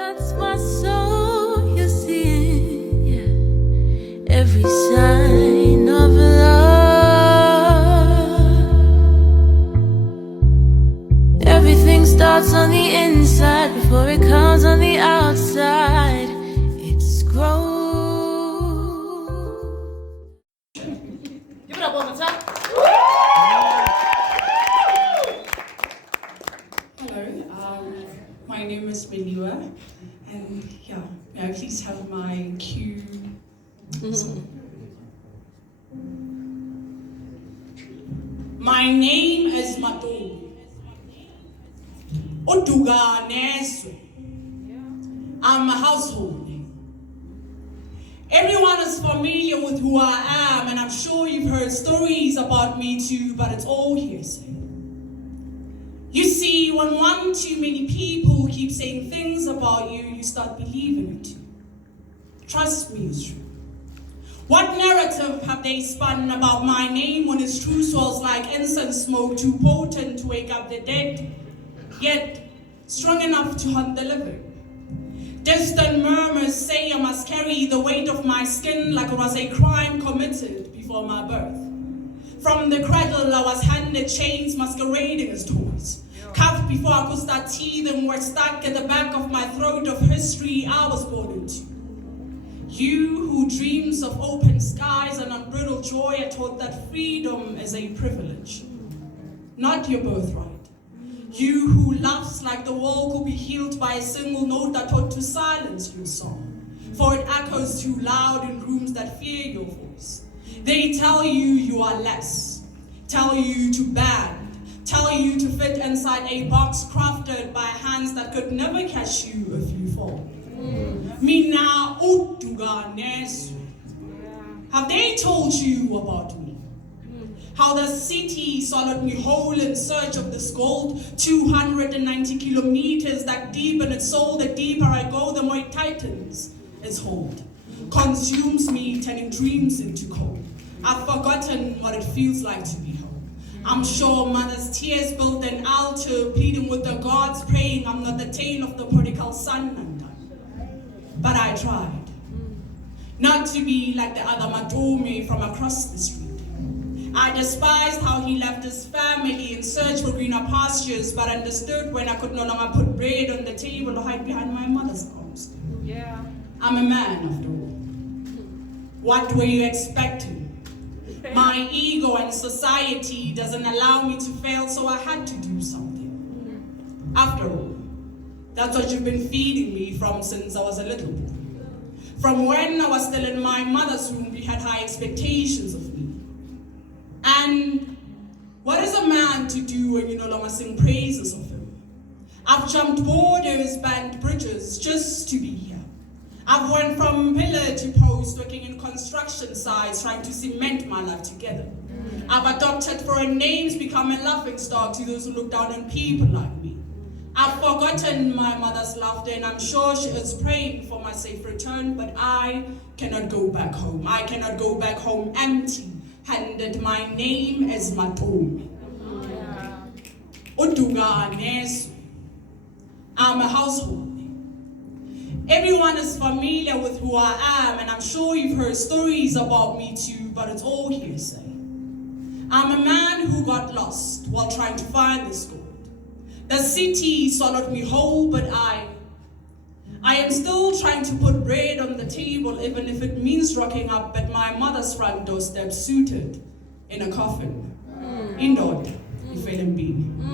That's my soul you're seeing, yeah. Every sign of love. Everything starts on the inside before it comes on the outside. It's growth. Give it up one more time. Hello, my name is Meliwa, and yeah, may I please have my cue? My name is Mato. Oduga Nesu. I'm a household name. Everyone is familiar with who I am, and I'm sure you've heard stories about me too, but it's all hearsay. You see, when one too many people keep saying things about you, you start believing it too. Trust me, it's true. What narrative have they spun about my name when its true swells like incense smoke, too potent to wake up the dead, yet strong enough to hunt the living? Distant murmurs say I must carry the weight of my skin like it was a crime committed before my birth. From the cradle, I was handed chains masquerading as toys. Cuffed before I could start teething, were stuck at the back of my throat of history I was born into. You who dreams of open skies and unbridled joy are taught that freedom is a privilege, not your birthright. You who laughs like the world could be healed by a single note are taught to silence your song, for it echoes too loud in rooms that fear your voice. They tell you you are less, tell you to bend, tell you to fit inside a box crafted by hands that could never catch you if you fall. Mina utuga nesu. Have they told you about me? How the city swallowed me whole in search of this gold, 290 kilometers that deep in its soul, the deeper I go, the more it tightens its hold. Consumes me, turning dreams into coal. I've forgotten what it feels like to be home. I'm sure mother's tears built an altar, pleading with the gods, praying I'm not the tale of the prodigal son undone. But I tried. Not to be like the other Matome from across the street. I despised how he left his family in search for greener pastures, but understood when I could no longer put bread on the table or hide behind my mother's arms. Yeah. I'm a man after all. What were you expecting? My ego and society doesn't allow me to fail, so I had to do something. After all, that's what you've been feeding me from since I was a little boy. From when I was still in my mother's womb, we had high expectations of me. And what is a man to do when you no longer sing praises of him? I've jumped borders, burned bridges just to be here. I've went from pillar to post, working in construction sites, trying to cement my life together. I've adopted foreign names, become a laughingstock to those who look down on people like me. I've forgotten my mother's laughter, and I'm sure she is praying for my safe return, but I cannot go back home. I cannot go back home empty-handed. My name is Matome. Oduga Nesu. I'm a household. Everyone is familiar with who I am, and I'm sure you've heard stories about me too, but it's all hearsay. I'm a man who got lost while trying to find this gold. The city swallowed me whole, but I am still trying to put bread on the table, even if it means rocking up at my mother's front doorstep, suited in a coffin. Indod, if it ain't been.